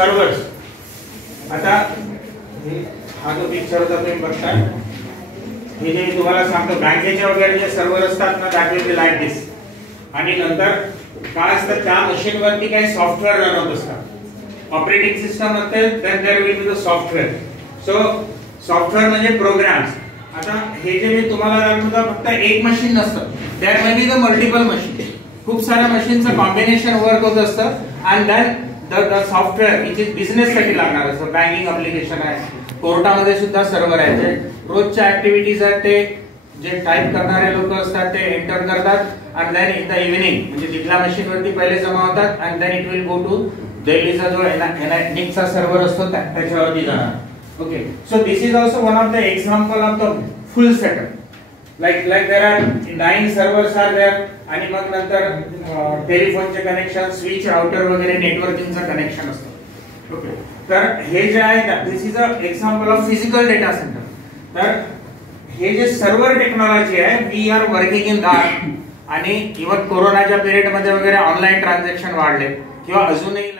Servers. आता हा जो पिक्चर होता तुम्ही बघताय, हे जे तुम्हाला सांगतो बँकेचे वगैरे जे सर्व्हर असतात ना, दॅट विल बी लाईक दिस. आणि नंतर काय असतं, त्या मशीन वरती काही सॉफ्टवेअर रन होत असतात. ऑपरेटिंग सिस्टम असेल then there will be the software. So software म्हणजे प्रोग्राम्स. आता हे जे मी तुम्हाला दाखवतो फक्त एक मशीन नसतं, there may be the multiple machine. खूप साऱ्या मशीनचं कॉम्बिनेशन वर्क होत असतं. And then the software which is business साठी लागणार असतं. बँकिंग ऍप्लिकेशन आहे, कोर्टामध्ये सुद्धा सर्व्हर आहे. जे रोजच्या ऍक्टिव्हिटीज आहेत ते जे टाइप करणारे लोक असतात ते एंटर करतात. And then in the evening म्हणजे तिथल्या मशीन वरती पहिले जमा होतात. And then it will go to दिल्लीचा जो निकचा सर्व्हर असतो त्याच्यावरती जाणार. Okay, so this is also one of the example of the full setup. Like there are 9 servers are there. आणि मग नंतर टेलिफोनचे कनेक्शन, स्विच, राउटर वगैरे नेटवर्किंगचं कनेक्शन असतं. ओके, तर हे जे आहे ना, this is a example of physical data centre. तर हे जे सर्व्हर टेक्नॉलॉजी आहे, we are working in that. आणि इव्हन कोरोनाच्या पिरियड मध्ये वगैरे ऑनलाईन ट्रान्झॅक्शन वाढले किंवा अजूनही